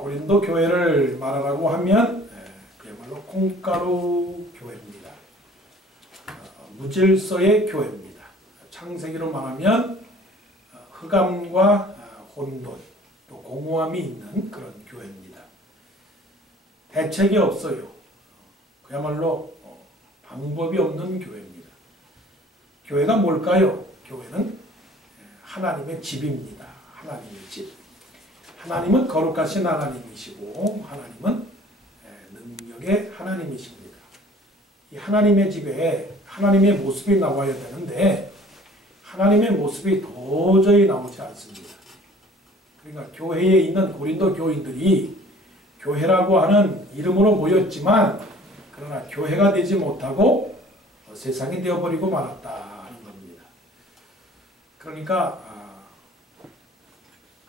고린도 교회를 말하라고 하면 그야말로 콩가루 교회입니다. 무질서의 교회입니다. 창세기로 말하면 흑암과 혼돈, 또 공허함이 있는 그런 교회입니다. 대책이 없어요. 그야말로 방법이 없는 교회입니다. 교회가 뭘까요? 교회는 하나님의 집입니다. 하나님의 집. 하나님은 거룩하신 하나님이시고 하나님은 능력의 하나님이십니다. 이 하나님의 집에 하나님의 모습이 나와야 되는데 하나님의 모습이 도저히 나오지 않습니다. 그러니까 교회에 있는 고린도 교인들이 교회라고 하는 이름으로 모였지만 그러나 교회가 되지 못하고 세상이 되어버리고 말았다 하는 겁니다. 그러니까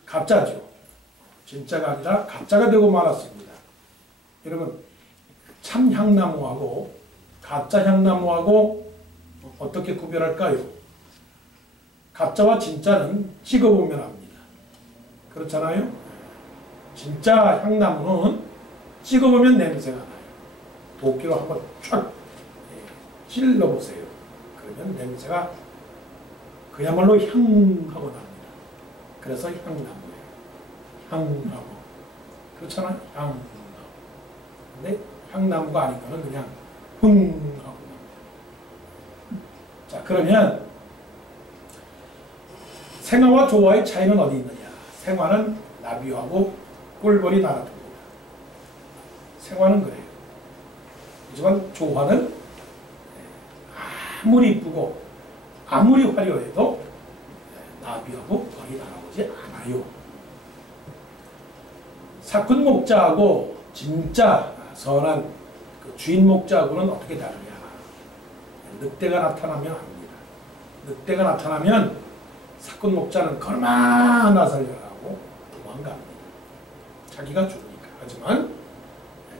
가짜죠. 진짜가 아니라 가짜가 되고 말았습니다. 여러분 참 향나무하고 가짜 향나무하고 어떻게 구별할까요? 가짜와 진짜는 찍어보면 압니다. 그렇잖아요? 진짜 향나무는 찍어보면 냄새가 나요. 도끼로 한번 촥 찔러보세요. 그러면 냄새가 그야말로 향하고 납니다. 그래서 향나무예요. 향나무. 그렇잖아요? 향나무. 근데 향나무가 아닌 거는 그냥 흥하고 납니다. 자, 그러면 생화와 조화의 차이는 어디 있느냐? 생화는 나비하고 꿀벌이 날아듭니다. 생화는 그래요. 하지만 조화는 아무리 이쁘고 아무리 화려해도 나비하고 벌이 날아오지 않아요. 사꾼 목자하고 진짜 선한 그 주인 목자하고는 어떻게 다르냐? 늑대가 나타나면 압니다. 늑대가 나타나면 사꾼 목자는 걸마 나 살려라고 도망갑니다. 자기가 죽으니까. 하지만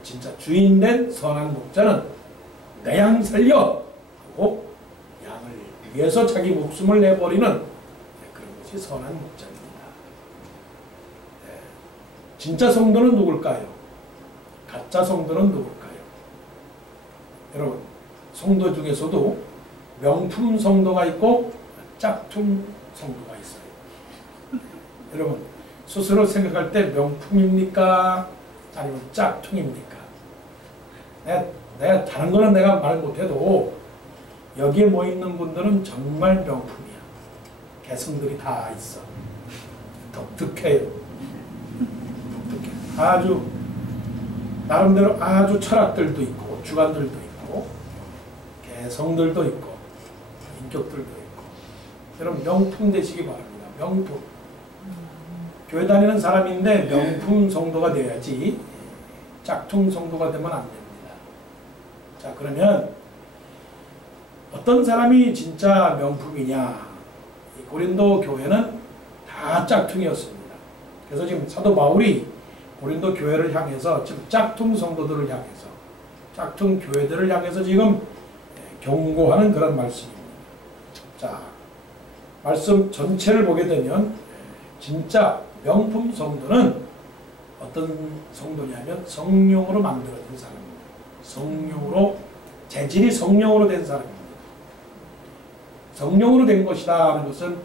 진짜 주인된 선한 목자는 내 양 살려 하고 양을 위해서 자기 목숨을 내버리는 그런 것이 선한 목자입니다. 진짜 성도는 누굴까요? 가짜 성도는 누굴까요? 여러분 성도 중에서도 명품 성도가 있고 짝퉁 성도가 있어요. 여러분 스스로 생각할 때 명품입니까? 아니면 짝퉁입니까? 내가 다른 거는 내가 말 못해도 여기에 모여있는 분들은 정말 명품이야. 개성들이 다 있어. 독특해요. 독특해. 아주 나름대로 아주 철학들도 있고 주관들도 있고 개성들도 있고 인격들도 있고 여러분 명품 되시기 바랍니다. 명품. 교회 다니는 사람인데 명품 성도가 돼야지 짝퉁 성도가 되면 안 됩니다. 자, 그러면 어떤 사람이 진짜 명품이냐? 이 고린도 교회는 다 짝퉁이었습니다. 그래서 지금 사도 바울이 고린도 교회를 향해서 지금 짝퉁 성도들을 향해서 짝퉁 교회들을 향해서 지금 경고하는 그런 말씀입니다. 자, 말씀 전체를 보게 되면 진짜 명품 성도는 어떤 성도냐면 성령으로 만들어진 사람입니다. 성령으로 재질이 성령으로 된 사람입니다. 성령으로 된 것이다 하는 것은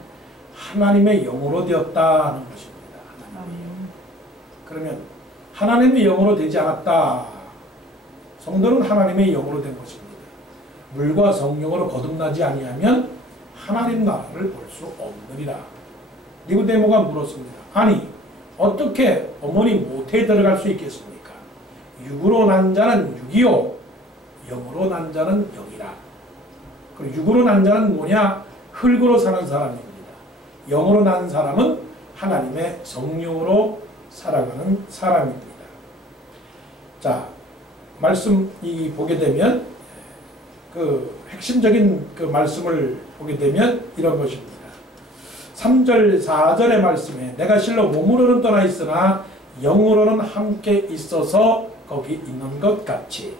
하나님의 영으로 되었다 하는 것입니다. 하나님의 영. 그러면 하나님의 영으로 되지 않았다. 성도는 하나님의 영으로 된 것입니다. 물과 성령으로 거듭나지 아니하면 하나님 나라를 볼 수 없느니라. 니고데모가 물었습니다. 아니 어떻게 어머니 모태에 들어갈 수 있겠습니까? 육으로 난 자는 육이요 영으로 난 자는 영이라. 그리고 육으로 난 자는 뭐냐? 흙으로 사는 사람입니다. 영으로 난 사람은 하나님의 성령으로 살아가는 사람입니다. 자, 말씀 보게 되면 그 핵심적인 그 말씀을 보게 되면 이런 것입니다. 3절 4절의 말씀에 내가 실로 몸으로는 떠나 있으나 영으로는 함께 있어서 거기 있는 것 같이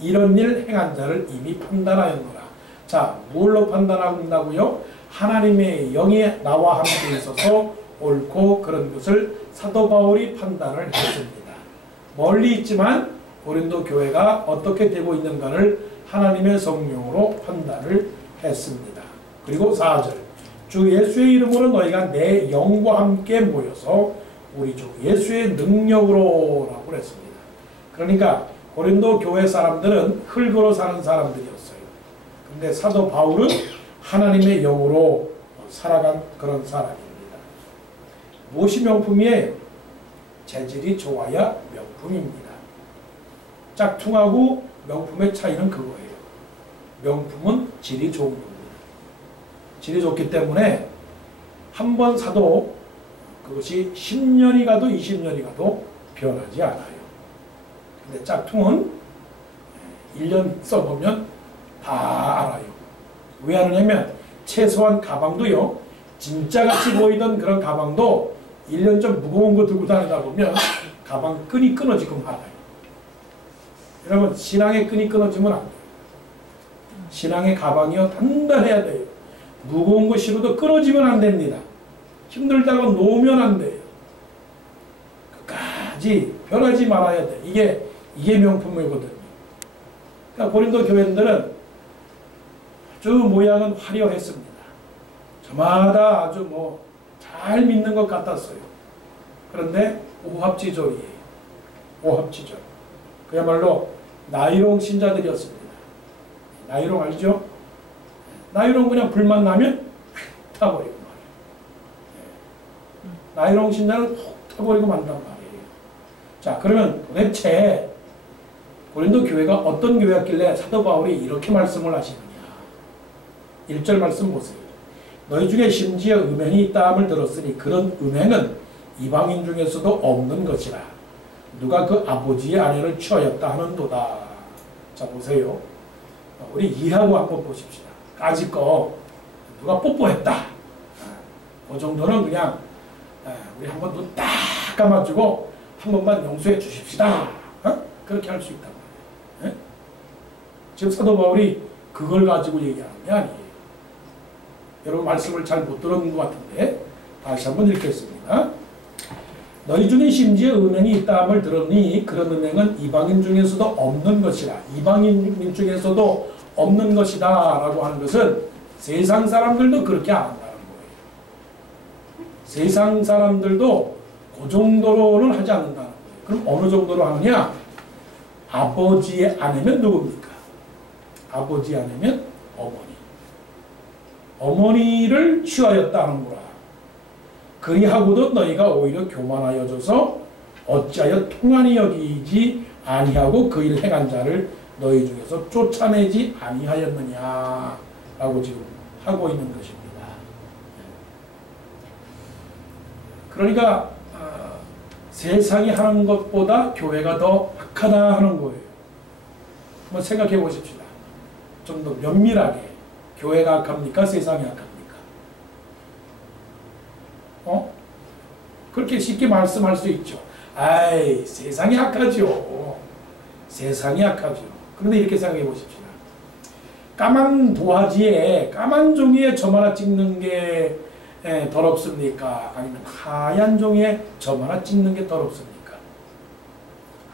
이런 일 행한 자를 이미 판단하였노라. 자, 뭘로 판단한다고요? 하나님의 영이 나와 함께 있어서 옳고 그런 것을 사도 바울이 판단을 했습니다. 멀리 있지만 고린도 교회가 어떻게 되고 있는가를 하나님의 성령으로 판단을 했습니다. 그리고 4절 주 예수의 이름으로 너희가 내 영과 함께 모여서 우리 주 예수의 능력으로 라고 그랬습니다. 그러니까 고린도 교회 사람들은 흙으로 사는 사람들이었어요. 근데 사도 바울은 하나님의 영으로 살아간 그런 사람입니다. 무엇이 명품이에요? 재질이 좋아야 명품입니다. 짝퉁하고 명품의 차이는 그거예요. 명품은 질이 좋은 겁니다. 질이 좋기 때문에 한 번 사도 그것이 10년이 가도 20년이 가도 변하지 않아요. 근데 짝퉁은 1년 써보면 다 알아요. 왜 하느냐면 최소한 가방도요. 진짜같이 보이던 그런 가방도 1년 좀 무거운 거 들고 다니다 보면 가방 끈이 끊어지고 말아요. 여러분 신앙의 끈이 끊어지면 안 돼요. 신앙의 가방이요 단단해야 돼요. 무거운 거 실어도 끊어지면 안 됩니다. 힘들다고 놓으면 안 돼요. 끝까지 변하지 말아야 돼. 이게 명품이거든요. 그러니까 고린도 교회들은 아주 모양은 화려했습니다. 저마다 아주 잘 믿는 것 같았어요. 그런데 오합지졸이에요. 오합지졸. 그야말로 나이롱 신자들이었습니다. 나이롱 알죠? 나이롱 그냥 불만 나면 휙 타버리고 말이에요. 나이롱 신자는 훅 타버리고 만단 말이에요. 자, 그러면 도대체 고린도 교회가 어떤 교회였길래 사도 바울이 이렇게 말씀을 하시느냐. 1절 말씀 보세요. 너희 중에 심지어 음행이 있다 함을 들었으니 그런 음행은 이방인 중에서도 없는 것이라. 누가 그 아버지의 아내를 취하였다 하는도다. 자 보세요. 우리 이하고 한번 보십시다. 까짓 거 누가 뽀뽀했다. 그 정도는 그냥 우리 한번 눈 딱 감아주고 한 번만 용서해 주십시다. 그렇게 할 수 있단 말이에요. 지금 사도 바울이 그걸 가지고 얘기하는 게 아니에요. 여러분 말씀을 잘 못 들었는 것 같은데 다시 한번 읽겠습니다. 너희 중에 심지어 음행이 있다 함을 들었니 그런 음행은 이방인 중에서도 없는 것이라. 이방인 중에서도 없는 것이다 라고 하는 것은 세상 사람들도 그렇게 안 한다는 거예요. 세상 사람들도 그 정도로는 하지 않는다는 거예요. 그럼 어느 정도로 하느냐? 아버지의 아내면 누굽니까? 아버지 아내면 어머니. 어머니를 취하였다 하는구나. 그리하고도 너희가 오히려 교만하여져서 어찌하여 통한이 여기지 아니하고 그 일 행한 자를 너희 중에서 쫓아내지 아니하였느냐 라고 지금 하고 있는 것입니다. 그러니까 세상이 하는 것보다 교회가 더 악하다 하는 거예요. 한번 생각해 보십시다. 좀 더 면밀하게 교회가 악합니까? 세상이 악합니까? 그렇게 쉽게 말씀할 수 있죠. 아이, 세상이 악하죠. 세상이 악하죠. 그런데 이렇게 생각해 보십시다. 까만 도화지에 까만 종이에 점 하나 찍는 게 더럽습니까? 아니면 하얀 종이에 점 하나 찍는 게 더럽습니까?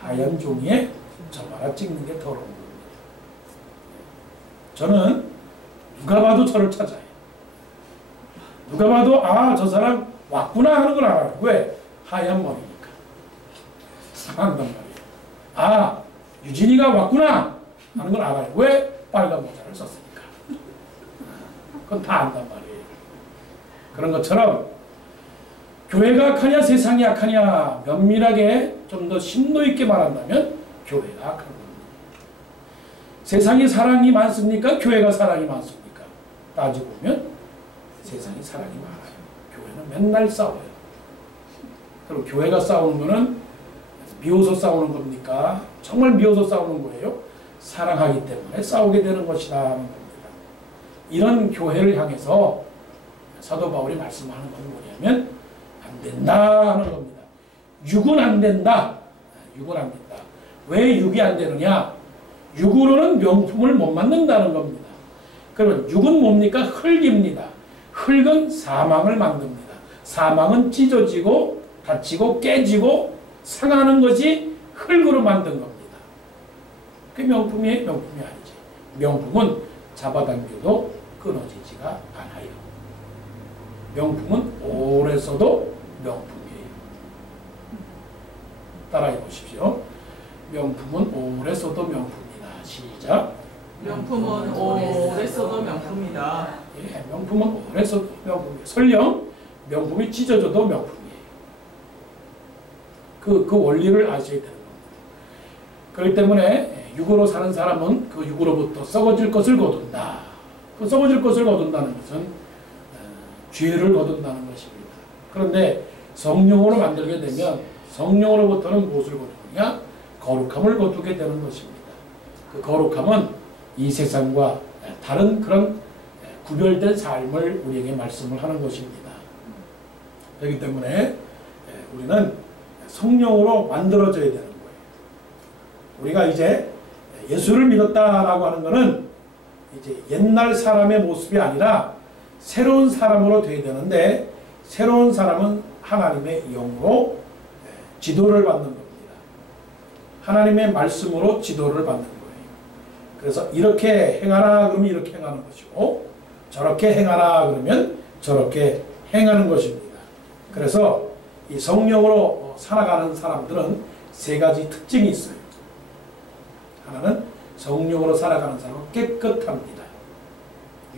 하얀 종이에 점 하나 찍는 게 더러운 겁니다. 저는 누가 봐도 저를 찾아요. 누가 봐도 저 사람 왔구나 하는 걸 알아요. 왜? 하얀 머리니까. 한단 말이에요. 유진이가 왔구나 하는 걸 알아요. 왜? 빨간 모자를 썼으니까. 그건 다 안단 말이에요. 그런 것처럼 교회가 악하냐 세상이 악하냐 면밀하게 좀 더 심도 있게 말한다면 교회가 악한 겁니다. 세상이 사랑이 많습니까? 교회가 사랑이 많습니까? 따지고 보면 세상이 사랑이 많아요. 교회는 맨날 싸워요. 그리고 교회가 싸우는 거는 미워서 싸우는 겁니까? 정말 미워서 싸우는 거예요? 사랑하기 때문에 싸우게 되는 것이다 하는 겁니다. 이런 교회를 향해서 사도 바울이 말씀하는 건 뭐냐면 안 된다 하는 겁니다. 육은 안 된다. 육은 안 된다. 왜 육이 안 되느냐? 육으로는 명품을 못 만든다는 겁니다. 그러면 육은 뭡니까? 흙입니다. 흙은 사망을 만듭니다. 사망은 찢어지고 다치고 깨지고 상하는 것이 흙으로 만든 겁니다. 그 명품이 아니지. 명품은 잡아당겨도 끊어지지가 않아요. 명품은 오래 써도 명품이에요. 따라해 보십시오. 명품은 오래 써도 명품이다. 시작. 명품은 오래 써도 명품이다. 예, 명품은 오래 써도 명품이에요. 설령 명품이 찢어져도 명품이에요. 그 원리를 아셔야 되는 겁니다. 그렇기 때문에 육으로 사는 사람은 그 육으로부터 썩어질 것을 거둔다. 그 썩어질 것을 거둔다는 것은 죄를 거둔다는 것입니다. 그런데 성령으로 만들게 되면 성령으로부터는 무엇을 거두느냐? 거룩함을 거두게 되는 것입니다. 그 거룩함은 이 세상과 다른 그런 구별된 삶을 우리에게 말씀을 하는 것입니다. 그렇기 때문에 우리는 성령으로 만들어져야 되는 거예요. 우리가 이제 예수를 믿었다라고 하는 것은 이제 옛날 사람의 모습이 아니라 새로운 사람으로 되어야 되는데, 새로운 사람은 하나님의 영으로 지도를 받는 겁니다. 하나님의 말씀으로 지도를 받는 거예요. 그래서 이렇게 행하라 그러면 이렇게 행하는 것이고, 저렇게 행하라 그러면 저렇게 행하는 것입니다. 그래서 이 성령으로 살아가는 사람들은 세 가지 특징이 있어요. 하나는 성령으로 살아가는 사람은 깨끗합니다.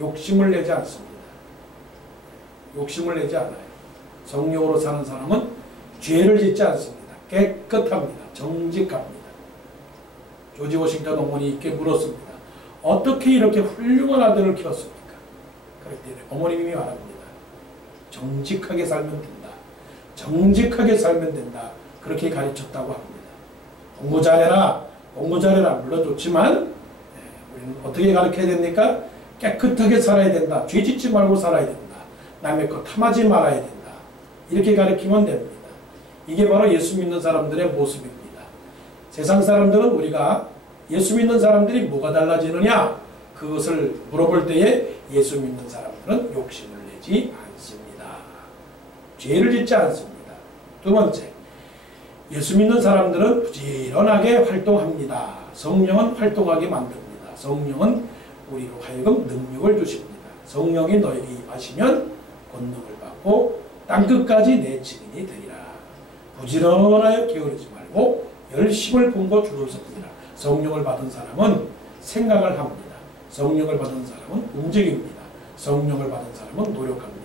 욕심을 내지 않습니다. 욕심을 내지 않아요. 성령으로 사는 사람은 죄를 짓지 않습니다. 깨끗합니다. 정직합니다. 조지 워싱턴 어머니께 물었습니다. 어떻게 이렇게 훌륭한 아들을 키웠습니까? 그랬더니 어머님이 말합니다. 정직하게 살면 된다. 정직하게 살면 된다. 그렇게 가르쳤다고 합니다. 공부 잘해라. 공부 잘해라. 물론 좋지만 우리는 어떻게 가르쳐야 됩니까? 깨끗하게 살아야 된다. 죄 짓지 말고 살아야 된다. 남의 것 탐하지 말아야 된다. 이렇게 가르치면 됩니다. 이게 바로 예수 믿는 사람들의 모습입니다. 세상 사람들은 우리가 예수 믿는 사람들이 뭐가 달라지느냐? 그것을 물어볼 때에 예수 믿는 사람들은 욕심을 내지 않습니다. 죄를 짓지 않습니다. 두 번째, 예수 믿는 사람들은 부지런하게 활동합니다. 성령은 활동하게 만듭니다. 성령은 우리로 하여금 능력을 주십니다. 성령이 너에게 임하시면 권능을 받고 땅끝까지 내 증인이 되리라. 부지런하여 게으르지 말고 열심을 품고 주를 섬기라. 성령을 받은 사람은 생각을 합니다. 성령을 받은 사람은 움직입니다. 성령을 받은 사람은 노력합니다.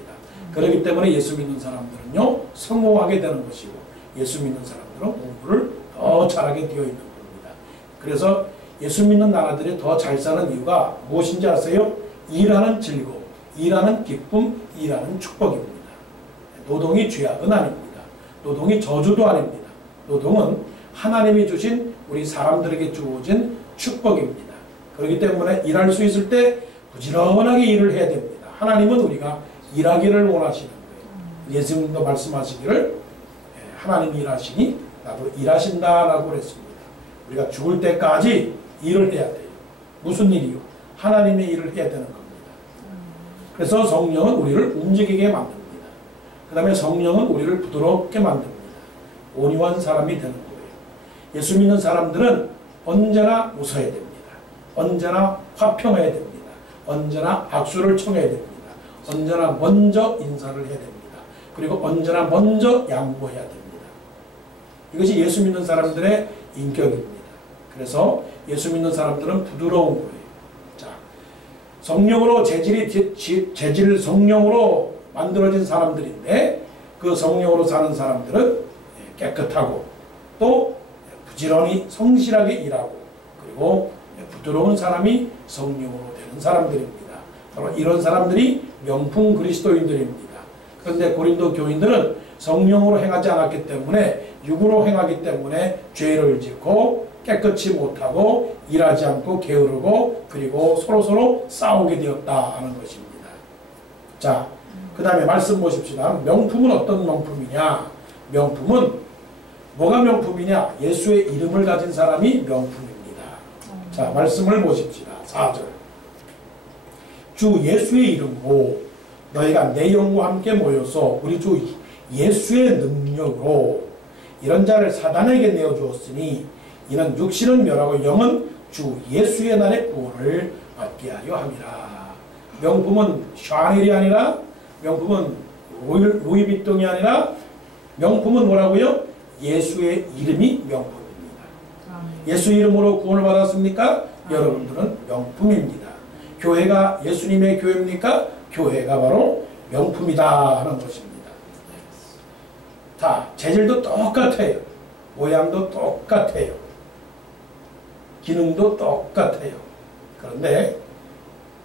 그렇기 때문에 예수 믿는 사람들은요, 성공하게 되는 것이고, 예수 믿는 사람들은 공부를 더 잘하게 되어 있는 겁니다. 그래서 예수 믿는 나라들이 더 잘 사는 이유가 무엇인지 아세요? 일하는 즐거움, 일하는 기쁨, 일하는 축복입니다. 노동이 죄악은 아닙니다. 노동이 저주도 아닙니다. 노동은 하나님이 주신 우리 사람들에게 주어진 축복입니다. 그렇기 때문에 일할 수 있을 때 부지런하게 일을 해야 됩니다. 하나님은 우리가 일하기를 원하시는 거예요. 예수님도 말씀하시기를 하나님이 일하시니 나도 일하신다라고 그랬습니다. 우리가 죽을 때까지 일을 해야 돼요. 무슨 일이요? 하나님의 일을 해야 되는 겁니다. 그래서 성령은 우리를 움직이게 만듭니다. 그 다음에 성령은 우리를 부드럽게 만듭니다. 온유한 사람이 되는 거예요. 예수 믿는 사람들은 언제나 웃어야 됩니다. 언제나 화평해야 됩니다. 언제나 악수를 청해야 됩니다. 언제나 먼저 인사를 해야 됩니다. 그리고 언제나 먼저 양보해야 됩니다. 이것이 예수 믿는 사람들의 인격입니다. 그래서 예수 믿는 사람들은 부드러운 거예요. 자, 성령으로 재질 성령으로 만들어진 사람들인데, 그 성령으로 사는 사람들은 깨끗하고 또 부지런히 성실하게 일하고, 그리고 부드러운 사람이 성령으로 되는 사람들입니다. 바로 이런 사람들이 명품 그리스도인들입니다. 그런데 고린도 교인들은 성령으로 행하지 않았기 때문에, 육으로 행하기 때문에 죄를 짓고 깨끗이 못하고 일하지 않고 게으르고, 그리고 서로서로 싸우게 되었다 하는 것입니다. 자, 그 다음에 말씀 보십시다. 명품은 어떤 명품이냐? 명품은 뭐가 명품이냐? 예수의 이름을 가진 사람이 명품입니다. 자, 말씀을 보십시다. 4절. 주 예수의 이름으로 너희가 내 영과 함께 모여서 우리 주 예수의 능력으로 이런 자를 사단에게 내어주었으니 이는 육신은 멸하고 영은 주 예수의 날에 구원을 받게 하려 함이라. 명품은 샤넬이 아니라, 명품은 루이비통이 아니라, 명품은 뭐라고요? 예수의 이름이 명품입니다. 예수 이름으로 구원을 받았습니까? 여러분들은 명품입니다. 교회가 예수님의 교회입니까? 교회가 바로 명품이다 하는 것입니다. 다 재질도 똑같아요. 모양도 똑같아요. 기능도 똑같아요. 그런데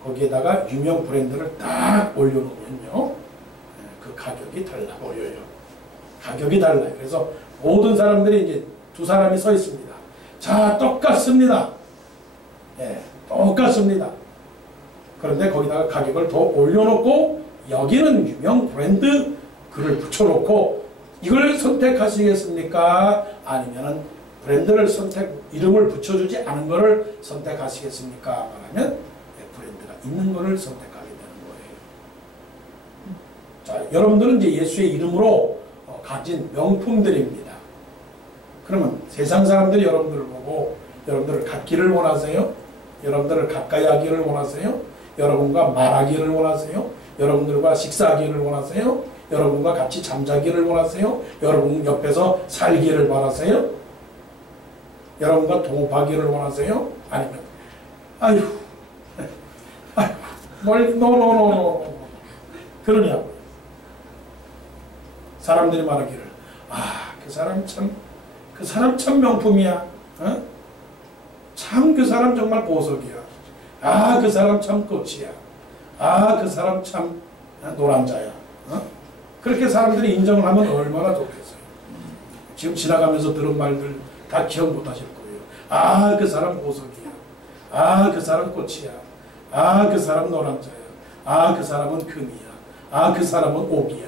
거기에다가 유명 브랜드를 딱 올려놓으면요, 그 가격이 달라 보여요. 가격이 달라요. 그래서 모든 사람들이 이제 두 사람이 서 있습니다. 자, 똑같습니다. 예, 똑같습니다. 그런데 거기다가 가격을 더 올려놓고 여기는 유명 브랜드 글을 붙여놓고 이걸 선택하시겠습니까? 아니면은 브랜드를 이름을 붙여주지 않은 것을 선택하시겠습니까? 말하면 브랜드가 있는 것을 선택하게 되는 거예요. 자, 여러분들은 이제 예수의 이름으로 가진 명품들입니다. 그러면 세상 사람들이 여러분들을 보고 여러분들을 갖기를 원하세요? 여러분들을 가까이 하기를 원하세요? 여러분과 말하기를 원하세요? 여러분들과 식사하기를 원하세요? 여러분과 같이 잠자기를 원하세요? 여러분 옆에서 살기를 원하세요? 여러분과 동업하기를 원하세요? 아니면 아휴 뭘 노노노노 그러냐고요. 사람들이 말하기를 그 사람 참 명품이야. 어? 참 그 사람 정말 보석이야. 그 사람 참 꽃이야. 그 사람 참 노란자야. 어? 그렇게 사람들이 인정을 하면 얼마나 좋겠어요. 지금 지나가면서 들은 말들 다 기억 못 하실 거예요. 그 사람 보석이야. 그 사람 꽃이야. 그 사람 노란자야. 그 사람은 금이야. 그 사람은 옥이야.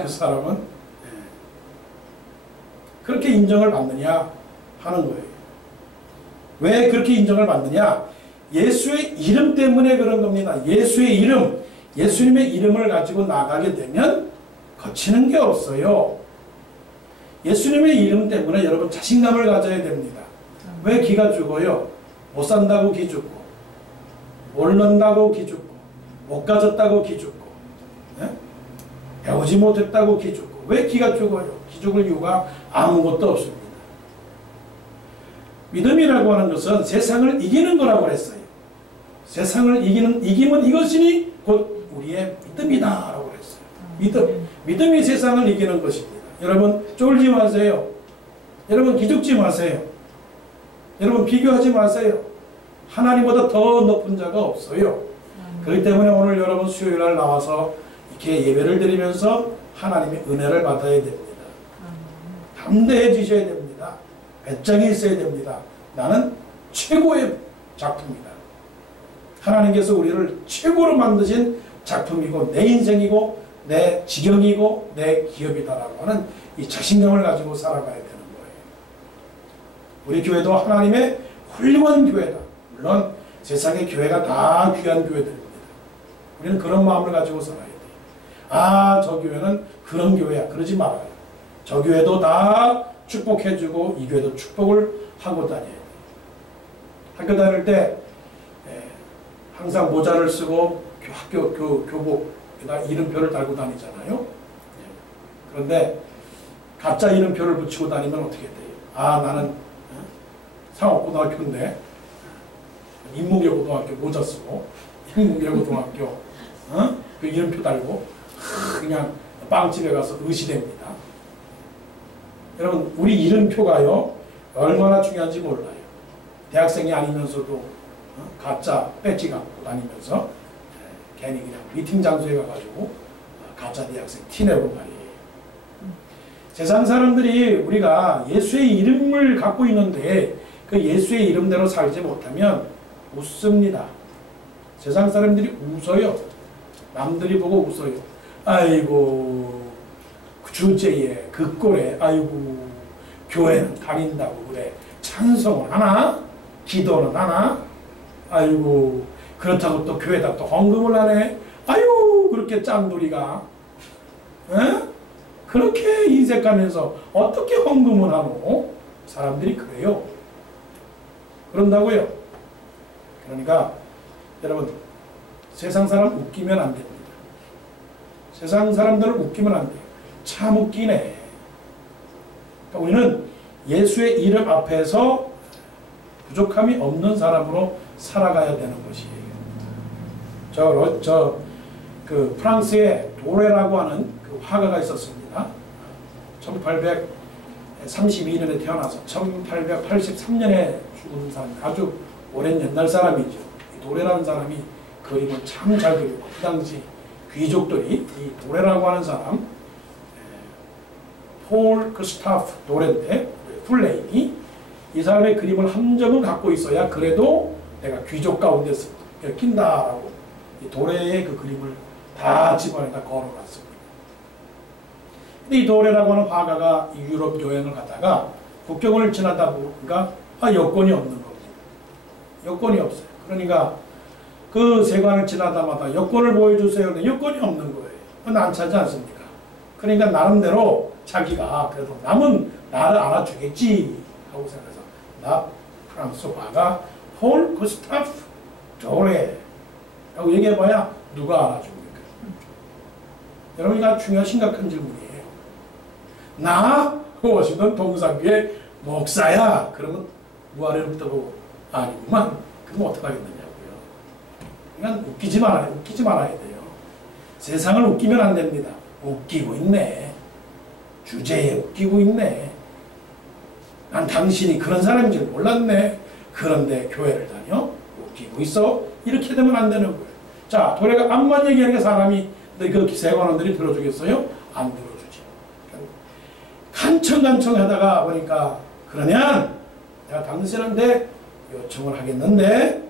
그 사람은 그렇게 인정을 받느냐 하는 거예요. 왜 그렇게 인정을 받느냐? 예수의 이름 때문에 그런 겁니다. 예수의 이름, 예수님의 이름을 가지고 나가게 되면 거치는 게 없어요. 예수님의 이름 때문에 여러분 자신감을 가져야 됩니다. 왜 기가 죽어요? 못 산다고 기 죽고, 모른다고 기 죽고, 못 가졌다고 기 죽고, 배우지 못했다고 기 죽고. 왜 기가 죽어요? 기 죽을 이유가 아무것도 없습니다. 믿음이라고 하는 것은 세상을 이기는 거라고 했어요. 세상을 이기면 이것이니 곧 우리의 믿음이다 라고 했어요. 믿음이 세상을 이기는 것입니다. 여러분 쫄지 마세요. 여러분 기죽지 마세요. 여러분 비교하지 마세요. 하나님보다 더 높은 자가 없어요. 그렇기 때문에 오늘 여러분 수요일날 나와서 이렇게 예배를 드리면서 하나님의 은혜를 받아야 됩니다. 담대해지셔야 됩니다. 배짱이 있어야 됩니다. 나는 최고의 작품이다. 하나님께서 우리를 최고로 만드신 작품이고 내 인생이고 내 직영이고 내 기업이다라고 하는 이 자신감을 가지고 살아가야 되는 거예요. 우리 교회도 하나님의 훌륭한 교회다. 물론 세상의 교회가 다 귀한 교회들입니다. 우리는 그런 마음을 가지고 살아야 돼요. 저 교회는 그런 교회야. 그러지 말아요. 저 교회도 다 축복해주고 이 교회도 축복을 하고 다녀야 돼요. 학교 다닐 때 항상 모자를 쓰고 학교 교복에다 이름표를 달고 다니잖아요. 그런데 가짜 이름표를 붙이고 다니면 어떻게 돼요? 나는 상업고등학교인데 인문계고등학교 모자 쓰고 인문계고등학교 그 이름표 달고 그냥 빵집에 가서 의시됩니다. 여러분 우리 이름표가요 얼마나 중요한지 몰라요. 대학생이 아니면서도 가짜 배지 갖고 다니면서 괜히 그냥 미팅 장소에 가가지고 가짜 대학생 티내고 말이에요. 세상 사람들이 우리가 예수의 이름을 갖고 있는데 그 예수의 이름대로 살지 못하면 웃습니다. 세상 사람들이 웃어요. 남들이 보고 웃어요. 아이고 그 주제에 그 꼴에 아이고 교회는 다닌다고 그래. 찬송을 하나? 기도는 하나? 아이고 그렇다고 또 교회다 또 헌금을 하네. 아유 그렇게 짠돌이가 그렇게 인색하면서 어떻게 헌금을 하노? 사람들이 그래요. 그런다고요. 그러니까 여러분, 세상 사람 웃기면 안 됩니다. 세상 사람들을 웃기면 안 돼요. 참 웃기네. 그러니까 우리는 예수의 이름 앞에서 부족함이 없는 사람으로 살아가야 되는 것이에요. 그 프랑스에 도레라고 하는 그 화가가 있었습니다. 1832년에 태어나서 1883년에 죽은 사람, 아주 오랜 옛날 사람이죠. 이 도레라는 사람이 그림을 참 잘 그리고 그 당시 귀족들이 이 도레라고 하는 사람, 폴 크스타프 도레인데 풀레임이 이 사람의 그림을 한 점은 갖고 있어야 그래도 내가 귀족 가운데서 낀다라고 이 도레의 그 그림을 다 집안에다 걸어놨습니다. 근데 이 도레라고 하는 화가가 이 유럽 여행을 가다가 국경을 지나다 보니까 여권이 없는 겁니다. 여권이 없어요. 그러니까 그 세관을 지나다마다 여권을 보여주세요. 근데 여권이 없는 거예요. 난처하지 않습니까? 그러니까 나름대로 자기가 그래도 남은 나를 알아주겠지 하고 생각해서 나 프랑스 화가 폴 구스타프 도레 라고 얘기해봐야 누가 알아줍니까? 여러분, 이거 중요한 심각한 질문이에요. 나 워싱턴 동산교회 목사야. 그러면 무아래로 떠보고 아니구만. 그럼 어떡하겠느냐고요. 그러니까 웃기지 말아야 돼요. 세상을 웃기면 안 됩니다. 웃기고 있네. 주제에 웃기고 있네. 난 당신이 그런 사람인 줄 몰랐네. 그런데 교회를 다녀? 웃기고 있어? 이렇게 되면 안 되는 거예요. 자, 도래가 암만 얘기하니까 사람이 그 세관원들이 들어주겠어요? 안 들어주지. 간청간청 하다가 보니까 그러면 내가 당신한테 요청을 하겠는데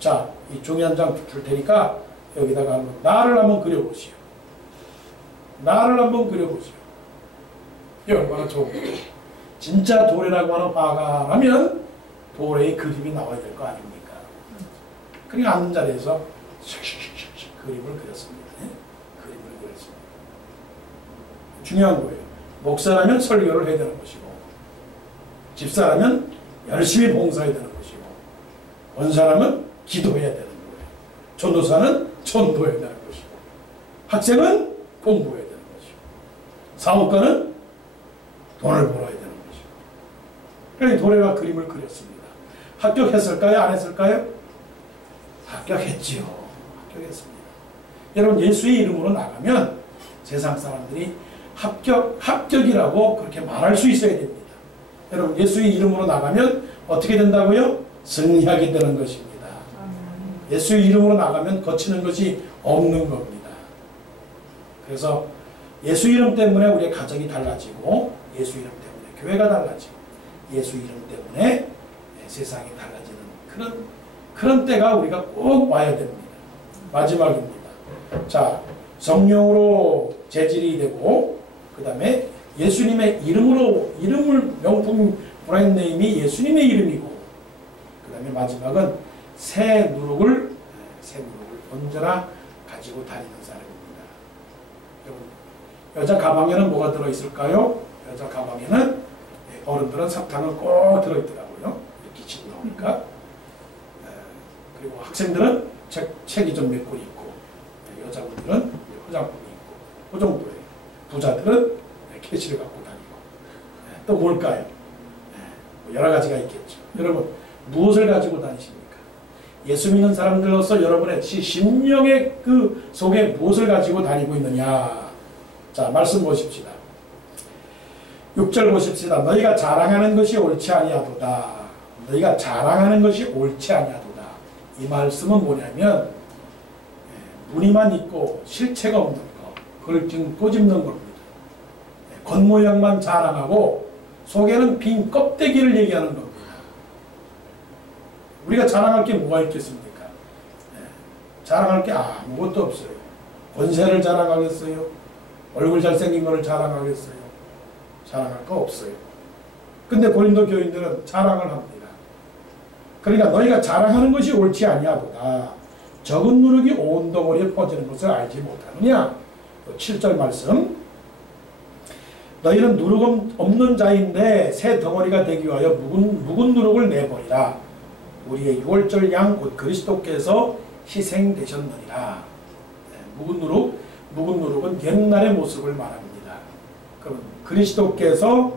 자, 이 종이 한 장 줄 테니까 여기다가 한번 나를 한번 그려보시오. 나를 한번 그려보시오. 이 얼마나 좋은 거예요. 진짜 도래라고 하는 화가라면 도래의 그림이 나와야 될 거 아닙니까? 그러니까 앉은 자리에서 그림을 그렸습니다. 네? 그림을 그렸습니다. 중요한 거예요. 목사라면 설교를 해야 되는 것이고, 집사라면 열심히 봉사해야 되는 것이고, 원사라면 기도해야 되는 거예요. 전도사는 전도해야 되는 것이고, 학생은 공부해야 되는 것이고, 사업가는 돈을 벌어야 되는 것이고. 그래서 도래가 그림을 그렸습니다. 합격했을까요? 안 했을까요? 합격했지요. 합격했습니다. 여러분, 예수의 이름으로 나가면 세상 사람들이 합격이라고 그렇게 말할 수 있어야 됩니다. 여러분, 예수의 이름으로 나가면 어떻게 된다고요? 승리하게 되는 것입니다. 예수의 이름으로 나가면 거치는 것이 없는 겁니다. 그래서 예수 이름 때문에 우리의 가정이 달라지고, 예수 이름 때문에 교회가 달라지고, 예수 이름 때문에 세상이 달라지는 그런 때가 우리가 꼭 와야 됩니다. 마지막입니다. 자, 성령으로 재질이 되고, 그 다음에 예수님의 이름을 명품 브랜드네임이 예수님의 이름이고, 그 다음에 마지막은 새 누룩을 언제나 가지고 다니는 사람입니다. 여러분, 여자 가방에는 뭐가 들어있을까요? 여자 가방에는 어른들은 사탕을 꼭 들어있더라고요. 이렇게 치고 나오니까. 그리고 학생들은 책이 좀 몇 권 있고, 여자분들은 화장품이 있고, 그 정도예요. 부자들은 캐시를 갖고 다니고. 또 뭘까요? 여러 가지가 있겠죠. 여러분, 무엇을 가지고 다니십니까? 예수 믿는 사람들로서 여러분의 심령의 그 속에 무엇을 가지고 다니고 있느냐? 자, 말씀 보십시다. 6절 보십시다. 너희가 자랑하는 것이 옳지 아니하도다. 너희가 자랑하는 것이 옳지 아니하도다. 이 말씀은 뭐냐면 무늬만 있고 실체가 없는 거, 그걸 지금 꼬집는 겁니다. 겉모양만 자랑하고 속에는 빈 껍데기를 얘기하는 겁니다. 우리가 자랑할 게 뭐가 있겠습니까? 자랑할 게 아무것도 없어요. 권세를 자랑하겠어요? 얼굴 잘생긴 거를 자랑하겠어요? 자랑할 거 없어요. 근데 고린도 교인들은 자랑을 합니다. 그러니까 너희가 자랑하는 것이 옳지 아니하도다. 적은 누룩이 온 덩어리에 퍼지는 것을 알지 못하느냐? 7절 말씀. 너희는 누룩 없는 자인데 새 덩어리가 되기 위하여 묵은 누룩을 내버리라. 우리의 유월절 양 곧 그리스도께서 희생되셨느니라. 묵은 누룩은 옛날의 모습을 말합니다. 그럼 그리스도께서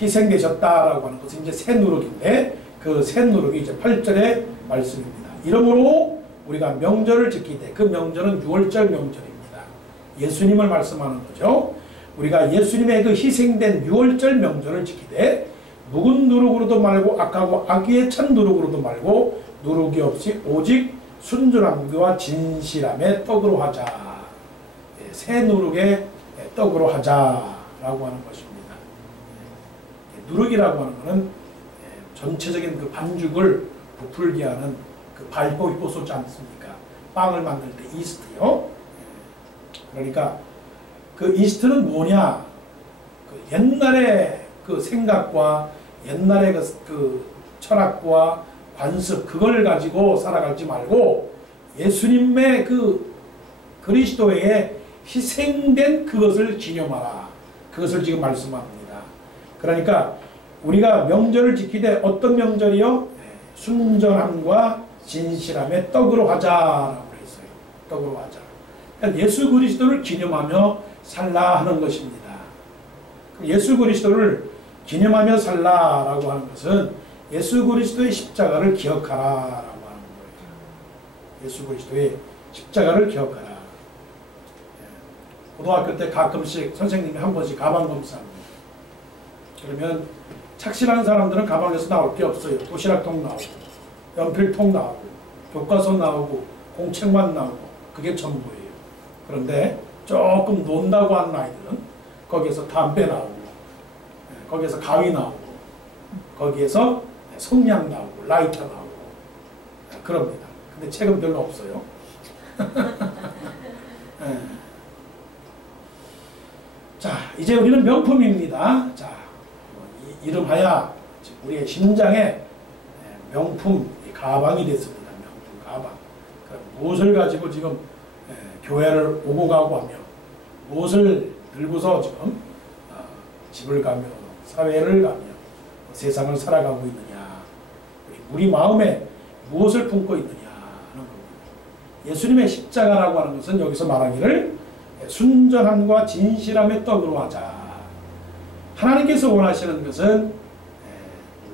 희생되셨다라고 하는 것은 이제 새 누룩인데 그 새 누룩이 이제 8절의 말씀입니다. 이러므로 우리가 명절을 지키되 그 명절은 유월절 명절입니다. 예수님을 말씀하는 거죠. 우리가 예수님의 그 희생된 유월절 명절을 지키되 묵은 누룩으로도 말고 악하고 악의에 찬 누룩으로도 말고 누룩이 없이 오직 순전함과 진실함의 떡으로 하자. 새 누룩의 떡으로 하자라고 하는 것입니다. 누룩이라고 하는 것은 전체적인 그 반죽을 부풀게 하는 그 발효 요소지 않습니까? 빵을 만들 때 이스트요. 그러니까 그 이스트는 뭐냐? 그 옛날의 그 생각과 옛날의 그 철학과 관습 그걸 가지고 살아가지 말고 예수님의 그 그리스도의 희생된 그것을 기념하라. 그것을 지금 말씀합니다. 그러니까 우리가 명절을 지키되 어떤 명절이요? 순전함과 진실함의 떡으로 하자라고 했어요. 떡으로 하자. 그러니까 예수 그리스도를 기념하며 살라 하는 것입니다. 예수 그리스도를 기념하며 살라라고 하는 것은 예수 그리스도의 십자가를 기억하라라고 하는 거예요. 예수 그리스도의 십자가를 기억하라. 고등학교 때 가끔씩 선생님이 한 번씩 가방 검사합니다. 그러면 착실한 사람들은 가방에서 나올 게 없어요. 도시락통 나오고 연필통 나오고 교과서 나오고 공책만 나오고 그게 전부예요. 그런데 조금 논다고 하는 아이들은 거기에서 담배 나오고 거기에서 가위 나오고 거기에서 성냥 나오고 라이터 나오고 그럽니다. 근데 책은 별로 없어요. 자, 이제 우리는 명품입니다. 자, 이름하여 우리의 심장에 명품 가방이 됐습니다. 명품 가방. 무엇을 가지고 지금 교회를 오고 가고 하며 무엇을 들고서 지금 집을 가며 사회를 가며 세상을 살아가고 있느냐, 우리 마음에 무엇을 품고 있느냐 하는 겁니다. 예수님의 십자가라고 하는 것은 여기서 말하기를 순전함과 진실함의 떡으로 하자. 하나님께서 원하시는 것은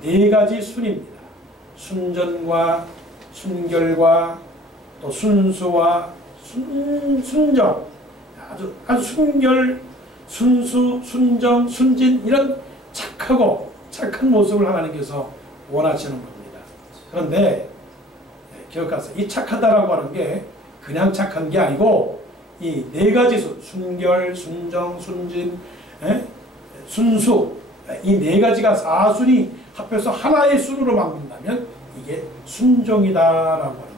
네 가지 순입니다. 순전과 순결과 또 순수와 순정, 아주 순결, 순수, 순정, 순진 이런 착하고 착한 모습을 하나님께서 원하시는 겁니다. 그런데 기억하세요. 이 착하다라고 하는 게 그냥 착한 게 아니고 이 네 가지 순결, 순정, 순진, 순수 이 네 가지가 사순이 합해서 하나의 순으로 만든다면 이게 순종이다라고 하는 거예요.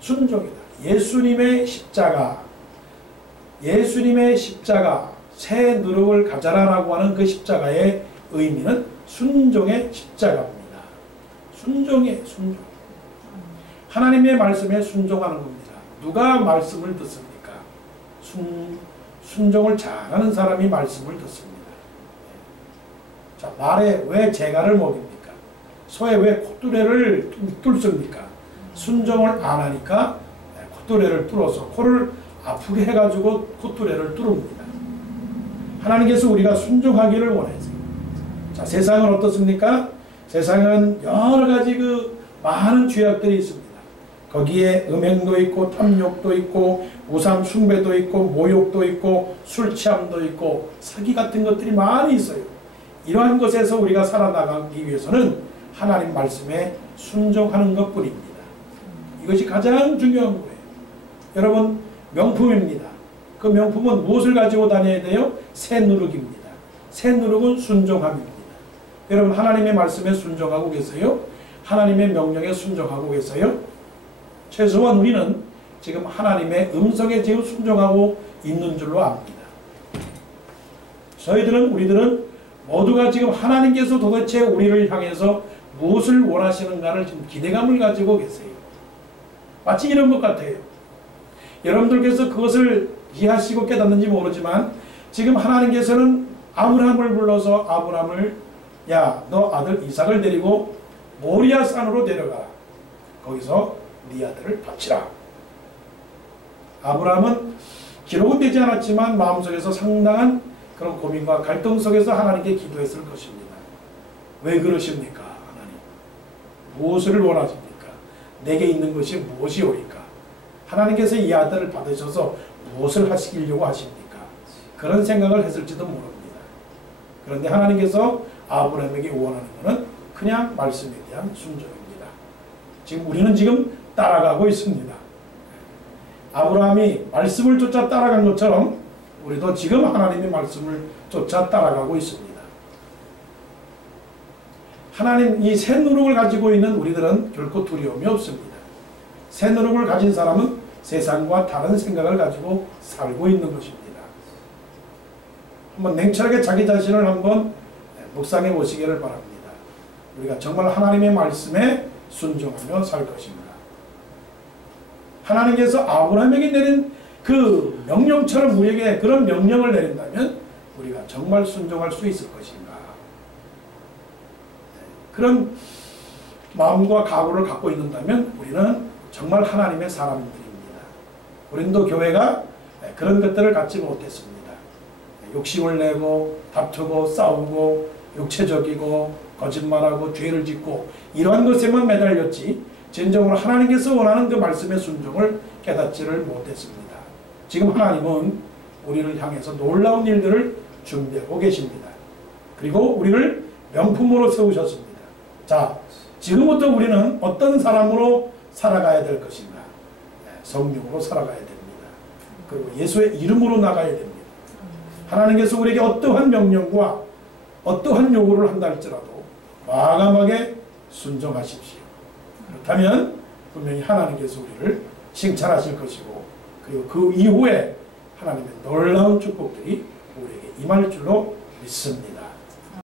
순종이다. 예수님의 십자가, 새 누룩을 가져라라고 하는 그 십자가의 의미는 순종의 십자가입니다. 순종의 순종. 하나님의 말씀에 순종하는 겁니다. 누가 말씀을 듣습니까? 순종을 잘하는 사람이 말씀을 듣습니다. 자, 말에 왜 재갈을 먹입니까? 소에 왜 콧뚜레를 뚫습니까? 순종을 안 하니까 콧뚜레를 뚫어서 코를 아프게 해가지고 콧뚜레를 뚫습니다. 하나님께서 우리가 순종하기를 원하세요. 자, 세상은 어떻습니까? 세상은 여러 가지 그 많은 죄악들이 있습니다. 거기에 음행도 있고 탐욕도 있고 우상 숭배도 있고 모욕도 있고 술 취함도 있고 사기 같은 것들이 많이 있어요. 이러한 것에서 우리가 살아나가기 위해서는 하나님 말씀에 순종하는 것뿐입니다. 이것이 가장 중요한 거예요. 여러분, 명품입니다. 그 명품은 무엇을 가지고 다녀야 돼요? 새 누룩입니다. 새 누룩은 순종함입니다. 여러분, 하나님의 말씀에 순종하고 계세요? 하나님의 명령에 순종하고 계세요? 최소한 우리는 지금 하나님의 음성에 지금 순종하고 있는 줄로 압니다. 우리들은 모두가 지금 하나님께서 도대체 우리를 향해서 무엇을 원하시는가를 지금 기대감을 가지고 계세요. 마치 이런 것 같아요. 여러분들께서 그것을 이해하시고 깨닫는지 모르지만 지금 하나님께서는 아브라함을 불러서 아브라함을 야, 너 아들 이삭을 데리고 모리아 산으로 데려가라. 거기서 네 아들을 바치라. 아브라함은 기록은 되지 않았지만 마음속에서 상당한 그런 고민과 갈등 속에서 하나님께 기도했을 것입니다. 왜 그러십니까? 하나님. 무엇을 원하십니까? 내게 있는 것이 무엇이오리까? 하나님께서 이 아들을 받으셔서 무엇을 하시려고 하십니까? 그런 생각을 했을지도 모릅니다. 그런데 하나님께서 아브라함에게 원하는 것은 그냥 말씀에 대한 순종입니다. 지금 우리는 지금 따라가고 있습니다. 아브라함이 말씀을 쫓아 따라간 것처럼 우리도 지금 하나님의 말씀을 쫓아 따라가고 있습니다. 하나님 이 새 누룩을 가지고 있는 우리들은 결코 두려움이 없습니다. 새 누룩을 가진 사람은 세상과 다른 생각을 가지고 살고 있는 것입니다. 한번 냉철하게 자기 자신을 한번 묵상해 보시기를 바랍니다. 우리가 정말 하나님의 말씀에 순종하며 살 것입니다. 하나님께서 아브라함에게 내린 그 명령처럼 우리에게 그런 명령을 내린다면 우리가 정말 순종할 수 있을 것인가? 그런 마음과 각오를 갖고 있는다면 우리는 정말 하나님의 사람들입니다. 고린도 교회가 그런 것들을 갖지 못했습니다. 욕심을 내고 다투고 싸우고 육체적이고 거짓말하고 죄를 짓고 이러한 것에만 매달렸지 진정으로 하나님께서 원하는 그 말씀의 순종을 깨닫지를 못했습니다. 지금 하나님은 우리를 향해서 놀라운 일들을 준비하고 계십니다. 그리고 우리를 명품으로 세우셨습니다. 자, 지금부터 우리는 어떤 사람으로 살아가야 될 것인가? 성령으로 살아가야 됩니다. 그리고 예수의 이름으로 나가야 됩니다. 하나님께서 우리에게 어떠한 명령과 어떠한 요구를 한다 할지라도 과감하게 순종하십시오. 그렇다면 분명히 하나님께서 우리를 칭찬하실 것이고 그리고 그 이후에 하나님의 놀라운 축복들이 우리에게 임할 줄로 믿습니다.